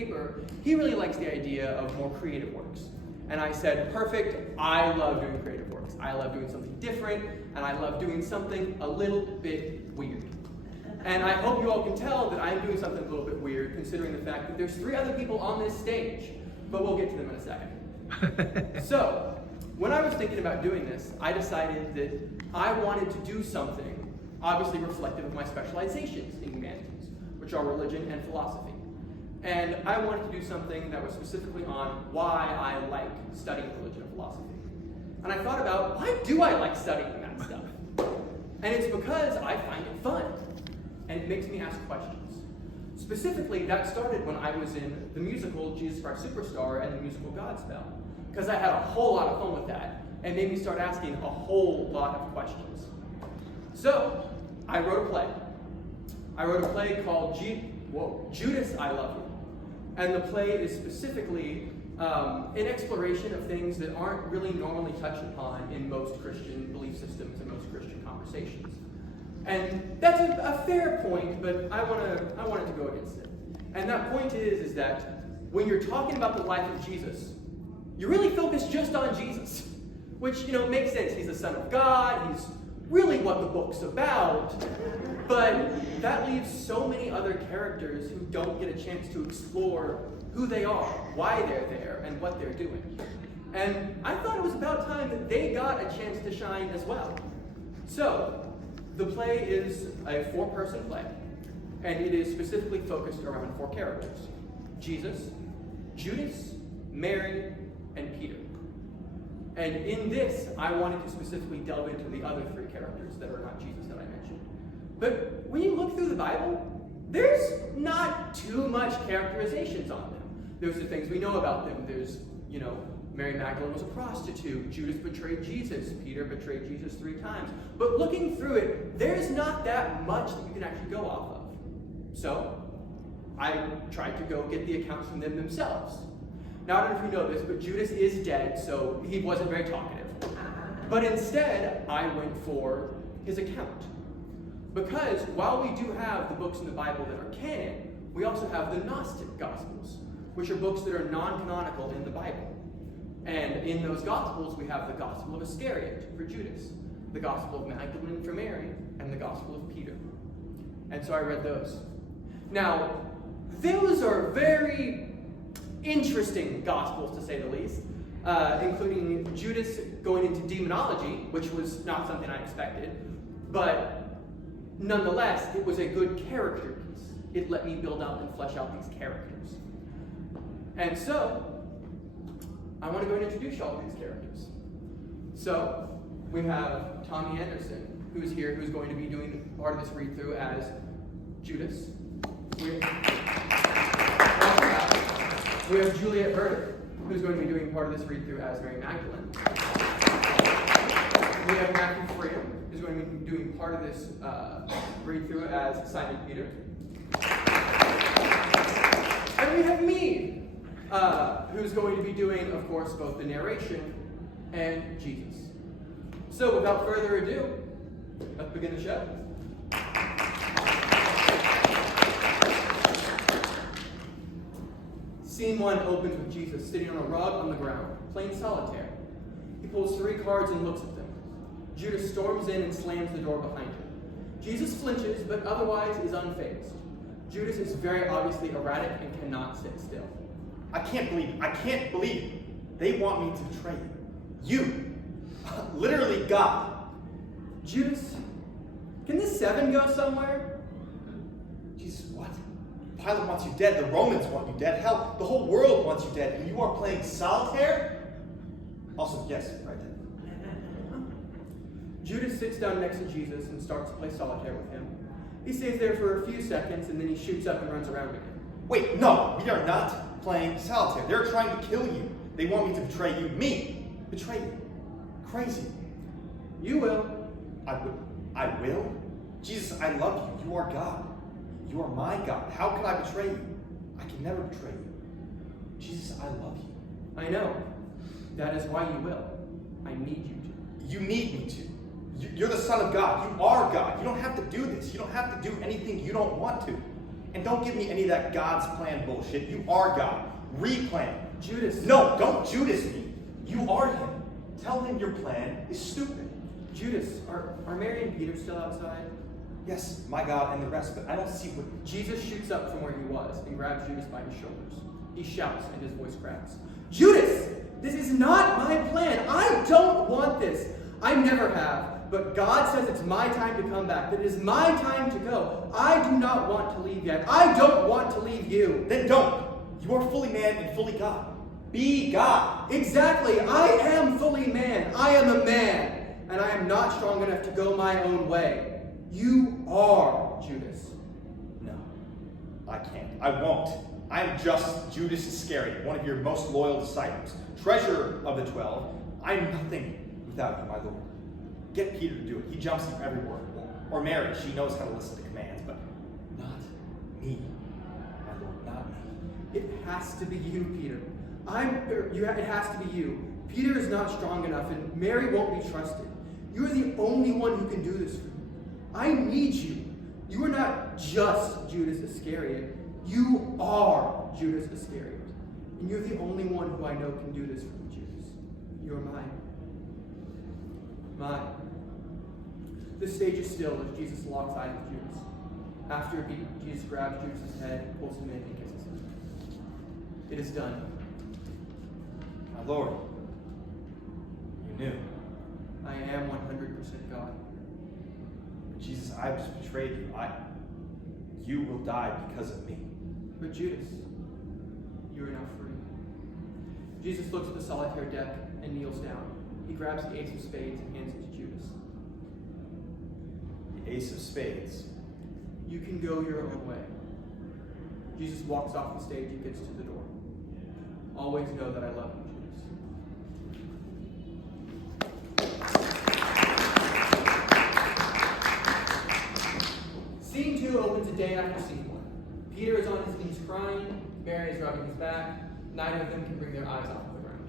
paper, he really likes the idea of more creative works. And I said, perfect, I love doing creative works. I love doing something different, and I love doing something a little bit weird. And I hope you all can tell that I'm doing something a little bit weird, considering the fact that there's 3 other people on this stage, but we'll get to them in a second. So, when I was thinking about doing this, I decided that I wanted to do something obviously reflective of my specializations in humanities, which are religion and philosophy. And I wanted to do something that was specifically on why I like studying religion and philosophy. And I thought about, why do I like studying that stuff? And it's because I find it fun, and it makes me ask questions. Specifically, that started when I was in the musical Jesus Christ Superstar and the musical Godspell, because I had a whole lot of fun with that, and made me start asking a whole lot of questions. So, I wrote a play. I wrote a play called Judas, I Love You. And the play is specifically an exploration of things that aren't really normally touched upon in most Christian belief systems and most Christian conversations. And that's a fair point, but I wanted to go against it. And that point is that when you're talking about the life of Jesus, you really focus just on Jesus, which, makes sense. He's the Son of God. He's really what the book's about. But that leaves so many other characters who don't get a chance to explore who they are, why they're there, and what they're doing. And I thought it was about time that they got a chance to shine as well. So, the play is a 4-person play, and it is specifically focused around 4 characters: Jesus, Judas, Mary, and Peter. And in this, I wanted to specifically delve into the other 3 characters that are not Jesus that I mentioned. But when you look through the Bible, there's not too much characterizations on them. There's the things we know about them. There's, Mary Magdalene was a prostitute. Judas betrayed Jesus. Peter betrayed Jesus 3 times. But looking through it, there's not that much that you can actually go off of. So, I tried to go get the accounts from them themselves. Now, I don't know if you know this, but Judas is dead, so he wasn't very talkative. But instead, I went for his account. Because while we do have the books in the Bible that are canon, we also have the Gnostic Gospels, which are books that are non-canonical in the Bible. And in those Gospels, we have the Gospel of Iscariot for Judas, the Gospel of Magdalene for Mary, and the Gospel of Peter. And so I read those. Now, those are very interesting Gospels, to say the least, including Judas going into demonology, which was not something I expected, but nonetheless, it was a good character piece. It let me build out and flesh out these characters. And so, I want to go and introduce you all to these characters. So, we have Tommy Anderson, who's here, who's going to be doing part of this read-through as Judas. We have Juliet Burdick, who's going to be doing part of this read-through as Mary Magdalene. We have Matthew Freedom, who's going to be doing part of this read-through as Simon Peter. And we have me, who's going to be doing, of course, both the narration and Jesus. So, without further ado, let's begin the show. Scene 1 opens with Jesus sitting on a rug on the ground, playing solitaire. He pulls 3 cards and looks at them. Judas storms in and slams the door behind him. Jesus flinches, but otherwise is unfazed. Judas is very obviously erratic and cannot sit still. I can't believe it. They want me to betray you. You. Literally God. Judas, can this 7 go somewhere? Jesus, what? Pilate wants you dead. The Romans want you dead. Hell, the whole world wants you dead. And you are playing solitaire? Also, yes, right then. Judas sits down next to Jesus and starts to play solitaire with him. He stays there for a few seconds and then he shoots up and runs around again. Wait, no, we are not playing solitaire. They're trying to kill you. They want me to betray you. Me. Betray you. Crazy. You will. I will? Jesus, I love you. You are God. You are my God. How can I betray you? I can never betray you. Jesus, I love you. I know. That is why you will. I need you to. You need me to. You're the Son of God. You are God. You don't have to do this. You don't have to do anything you don't want to. And don't give me any of that God's plan bullshit. You are God. Replan. Judas. No, don't Judas me. You are him. Tell him your plan is stupid. Judas, are Mary and Peter still outside? Yes, my God and the rest, but I don't see what... Jesus shoots up from where he was and grabs Judas by his shoulders. He shouts and his voice cracks. Judas! This is not my plan. I don't want this. I never have. But God says it's my time to come back. That it is my time to go. I do not want to leave yet. I don't want to leave you. Then don't. You are fully man and fully God. Be God. Exactly. I am fully man. I am a man. And I am not strong enough to go my own way. You are Judas. No, I can't. I won't. I am just Judas Iscariot, one of your most loyal disciples, treasurer of the 12. I am nothing without you, my Lord. Get Peter to do it. He jumps in every word. Or Mary, she knows how to listen to commands, but not me, my Lord, not me. It has to be you, Peter. It has to be you. Peter is not strong enough, and Mary won't be trusted. You are the only one who can do this for me. I need you. You are not just Judas Iscariot. You are Judas Iscariot. And you're the only one who I know can do this for me, Judas. You're mine. Mine. The stage is still as Jesus locks eyes with Judas. After a beat, Jesus grabs Judas' head, pulls him in, and kisses him. It is done. My Lord, you knew. I am 100% God. But Jesus, I've just betrayed you. You will die because of me. But Judas, you are now free. Jesus looks at the solitaire deck and kneels down. He grabs the ace of spades and hands it to Judas. The ace of spades. You can go your own way. Jesus walks off the stage and gets to the door. Always know that I love you, Judas. Scene 2 opens a day after scene 1. Peter is on his knees crying. Mary is rubbing his back. Neither of them can bring their eyes off of the ground.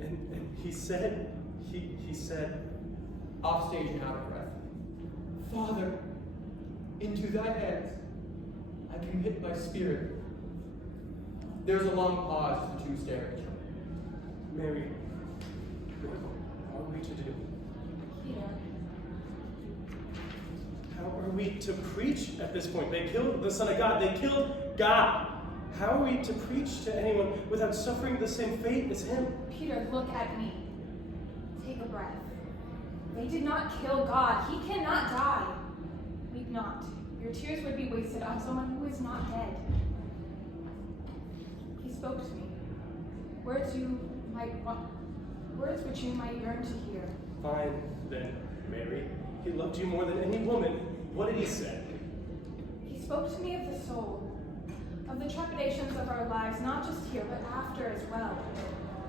And he said, Off stage and out of breath. Father, into thy hands I commit my spirit. There's a long pause as the two stare at each other. Mary, what are we to do? Peter. How are we to preach at this point? They killed the Son of God. They killed God. How are we to preach to anyone without suffering the same fate as him? Peter, look at me. Take a breath. They did not kill God. He cannot die. Weep not. Your tears would be wasted on someone who is not dead. He spoke to me. Words which you might yearn to hear. Fine, then, Mary. He loved you more than any woman. What did he say? He spoke to me of the soul, of the trepidations of our lives, not just here, but after as well.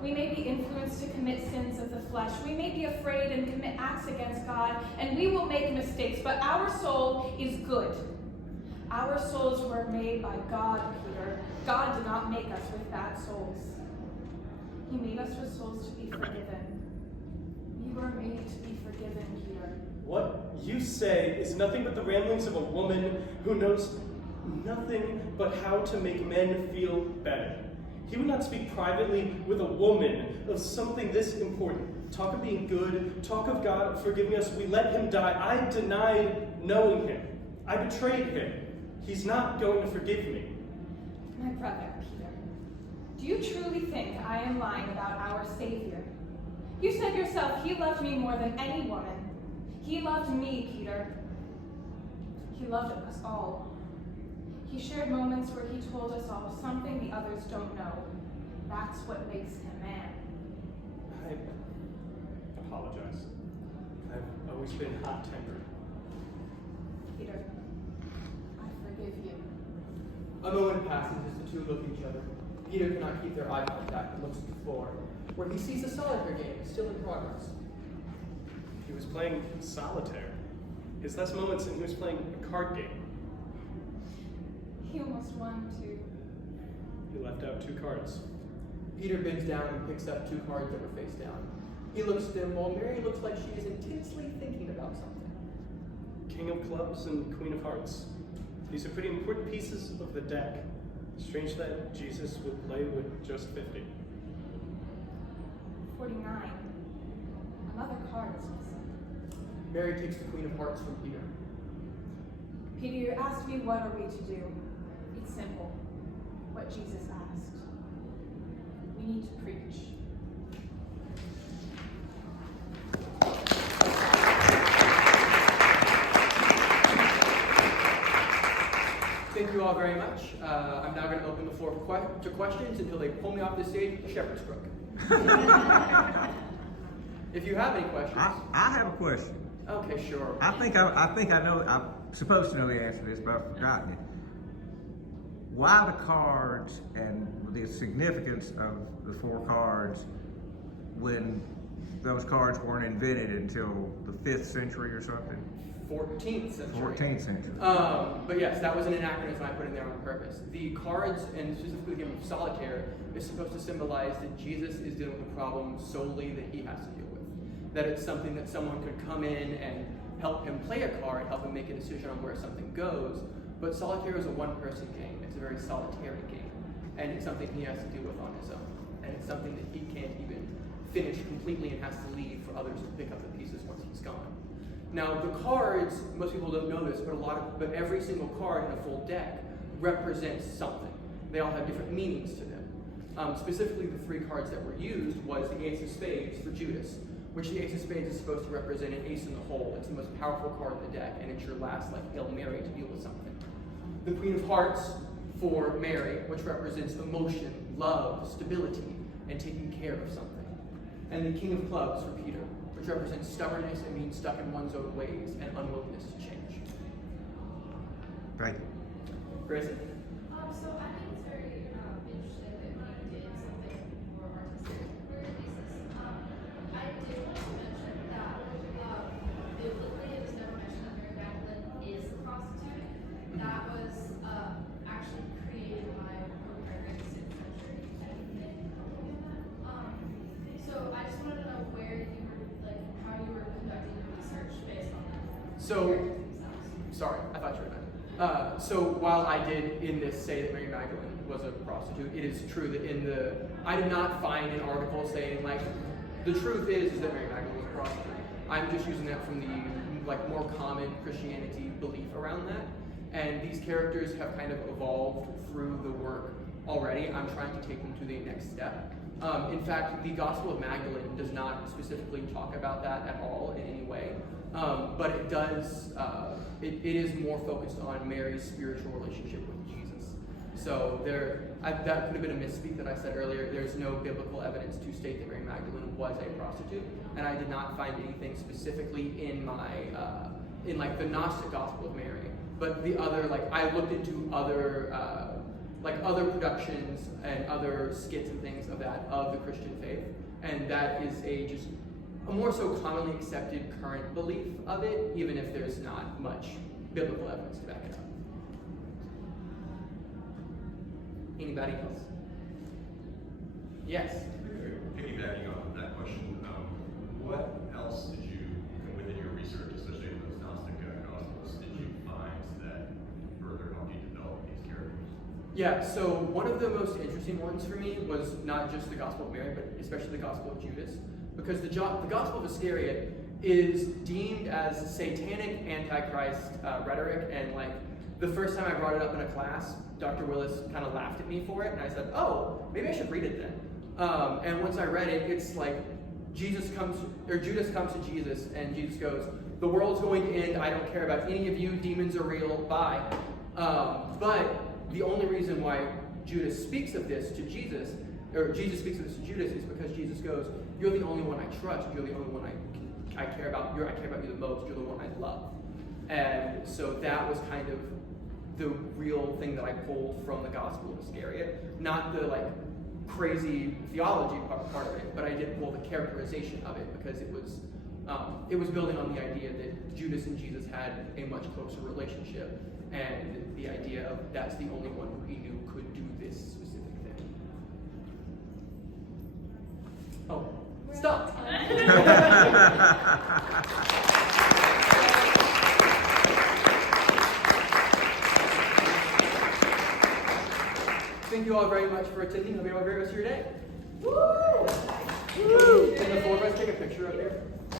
We may be influenced to commit sins of the flesh. We may be afraid and commit acts against God, and we will make mistakes, but our soul is good. Our souls were made by God, Peter. God did not make us with bad souls. He made us with souls to be forgiven. We were made to be forgiven, Peter. What you say is nothing but the ramblings of a woman who knows nothing but how to make men feel better. He would not speak privately with a woman of something this important. Talk of being good, talk of God forgiving us. We let him die. I denied knowing him. I betrayed him. He's not going to forgive me. My brother, Peter, do you truly think I am lying about our Savior? You said yourself he loved me more than any woman. He loved me, Peter. He loved us all. He shared moments where he told us all something the others don't know. That's what makes him man. I apologize. I've always been hot-tempered. Peter, I forgive you. A moment passes as the two look at each other. Peter cannot keep their eye contact and looks at the floor, where he sees the solitaire game still in progress. He was playing solitaire. His last moments, and he was playing a card game. He almost won, too. He left out 2 cards. Peter bends down and picks up 2 cards that were face down. He looks at them while Mary looks like she is intensely thinking about something. King of clubs and Queen of hearts. These are pretty important pieces of the deck. Strange that Jesus would play with just 50. 49. Another card is missing. Mary takes the Queen of Hearts from Peter. Peter, you asked me what are we to do. It's simple. What Jesus asked. We need to preach. Thank you all very much. I'm now going to open the floor to questions until they pull me off the stage, shepherd's crook. If you have any questions. I have a question. Okay, sure. I think I know. I'm supposed to know the answer to this, but I've forgotten it. Why the cards and the significance of the 4 cards when those cards weren't invented until the 5th century or something? 14th century. 14th century. But yes, that was an anachronism I put in there on purpose. The cards, and specifically the game of solitaire, is supposed to symbolize that Jesus is dealing with a problem solely that he has to deal with. That it's something that someone could come in and help him play a card, help him make a decision on where something goes. But solitaire is a one-person game. It's a very solitary game. And it's something he has to deal with on his own. And it's something that he can't even finish completely and has to leave for others to pick up the pieces once he's gone. Now the cards, most people don't know this, but every single card in a full deck represents something. They all have different meanings to them. Specifically, the 3 cards that were used was the Ace of Spades for Judas, which the Ace of Spades is supposed to represent an ace in the hole. It's the most powerful card in the deck, and it's your last Hail Mary to deal with something. The Queen of Hearts for Mary, which represents emotion, love, stability, and taking care of something. And the King of Clubs for Peter, which represents stubbornness and being stuck in one's own ways and unwillingness to change. Thank you. Grayson? So I think it's very interesting that when you did something more artistic for your thesis, I did want to mention that biblically it was never mentioned that Mary Magdalene is a prostitute. That was actually created by Pope Gregory in the 6th century. So I just wanted to know where you were, how you were conducting your research based on that. So, sorry, I thought you were done. So while I did in this say that Mary Magdalene was a prostitute, it is true that I did not find an article saying the truth is that Mary Magdalene was a prostitute. I'm just using that from the more common Christianity belief around that. And these characters have kind of evolved through the work already. I'm trying to take them to the next step. In fact, the Gospel of Magdalene does not specifically talk about that at all in any way. But it does, it is more focused on Mary's spiritual relationship with Jesus. So that could have been a misspeak that I said earlier. There's no biblical evidence to state that Mary Magdalene was a prostitute, and I did not find anything specifically in my, in the Gnostic Gospel of Mary. But the other, I looked into other, other productions and other skits and things of the Christian faith, and that is a more so commonly accepted current belief of it, even if there's not much biblical evidence to back it up. Anybody else? Yes? Piggybacking off of that question, what else did you, within your research, especially in those Gnostic Gospels, did you find that further helped you develop these characters? Yeah, so one of the most interesting ones for me was not just the Gospel of Mary, but especially the Gospel of Judas. Because the Gospel of Iscariot is deemed as satanic antichrist rhetoric, and the first time I brought it up in a class, Dr. Willis kind of laughed at me for it, and I said, oh, maybe I should read it then. And once I read it, it's Judas comes to Jesus, and Jesus goes, the world's going to end, I don't care about any of you, demons are real, bye. But the only reason why Judas speaks of this to Jesus, or Jesus speaks of this to Judas, is because Jesus goes, you're the only one I trust, you're the only one I care about, I care about you the most, you're the one I love. And so that was kind of the real thing that I pulled from the Gospel of Iscariot. Not the crazy theology part of it, but I did pull the characterization of it because it was building on the idea that Judas and Jesus had a much closer relationship, and the idea of that's the only one who he knew could do this specific thing. Oh, stop! you all very much for attending. Hope you have a great rest of your day. Woo! Can the four of us take a picture up here?